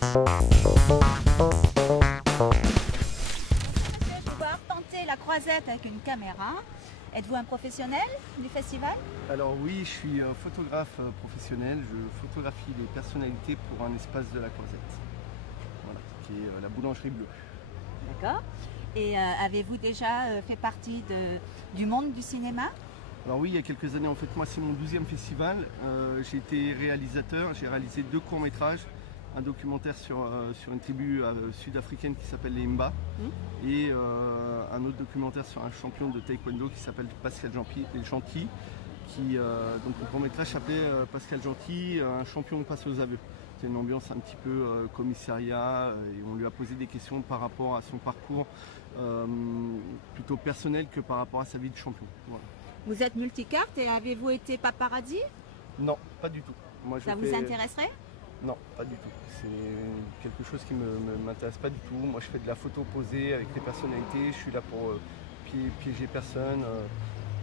Pouvoir tenter la croisette avec une caméra. Êtes-vous un professionnel du festival? Alors oui, je suis photographe professionnel. Je photographie les personnalités pour un espace de la Croisette, voilà, qui est la boulangerie bleue. D'accord. Et avez-vous déjà fait partie du monde du cinéma? Alors oui, il y a quelques années, en fait, moi c'est mon 12e festival. J'ai été réalisateur, j'ai réalisé 2 courts-métrages, un documentaire sur une tribu sud-africaine qui s'appelle les Mba, et un autre documentaire sur un champion de taekwondo qui s'appelle Pascal Gentil, donc le court-métrage s'appelait Pascal Gentil, un champion passe aux aveux. C'est une ambiance un petit peu commissariat, et on lui a posé des questions par rapport à son parcours plutôt personnel que par rapport à sa vie de champion. Voilà. Vous êtes multicarte et avez-vous été paparazzi? Non, pas du tout. Moi, Ça vous intéresserait? Non, pas du tout. C'est quelque chose qui ne m'intéresse pas du tout. Moi, je fais de la photo posée avec les personnalités. Je suis là pour piéger personne.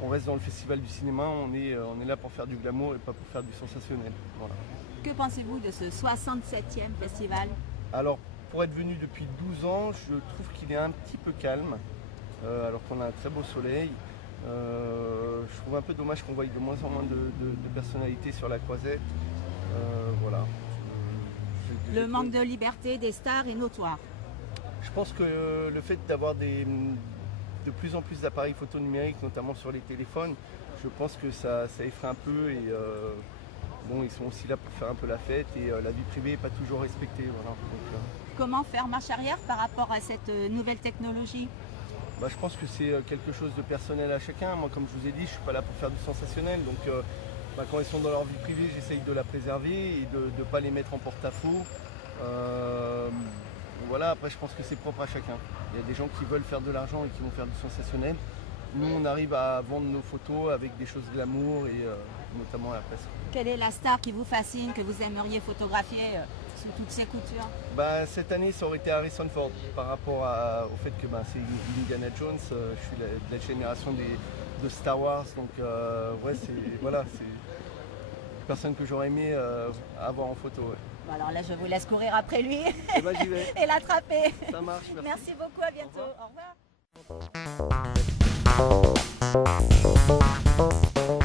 On reste dans le festival du cinéma. On est là pour faire du glamour et pas pour faire du sensationnel. Voilà. Que pensez-vous de ce 67e festival? Alors, pour être venu depuis 12 ans, je trouve qu'il est un petit peu calme, alors qu'on a un très beau soleil. Je trouve un peu dommage qu'on voie de moins en moins de personnalités sur la Croisette. Voilà. Le manque de liberté des stars est notoire. Je pense que le fait d'avoir de plus en plus d'appareils photo numériques, notamment sur les téléphones, je pense que ça effraie un peu. Et bon, ils sont aussi là pour faire un peu la fête, et la vie privée n'est pas toujours respectée. Voilà. Donc, comment faire marche arrière par rapport à cette nouvelle technologie? je pense que c'est quelque chose de personnel à chacun. Moi, comme je vous ai dit, je ne suis pas là pour faire du sensationnel. Donc quand ils sont dans leur vie privée, j'essaye de la préserver et de ne pas les mettre en porte-à-faux. Voilà, après je pense que c'est propre à chacun. Il y a des gens qui veulent faire de l'argent et qui vont faire du sensationnel. Nous, on arrive à vendre nos photos avec des choses glamour, et notamment la presse. Quelle est la star qui vous fascine, que vous aimeriez photographier sous toutes ses coutures? Cette année, ça aurait été Harrison Ford, par rapport au fait que c'est Indiana Jones. Je suis de la génération de Star Wars, donc ouais, c'est une personne que j'aurais aimé avoir en photo. Ouais. Bon, alors là, je vous laisse courir après lui J'y vais. et l'attraper. Ça marche, merci. Merci beaucoup, à bientôt. Au revoir. Au revoir.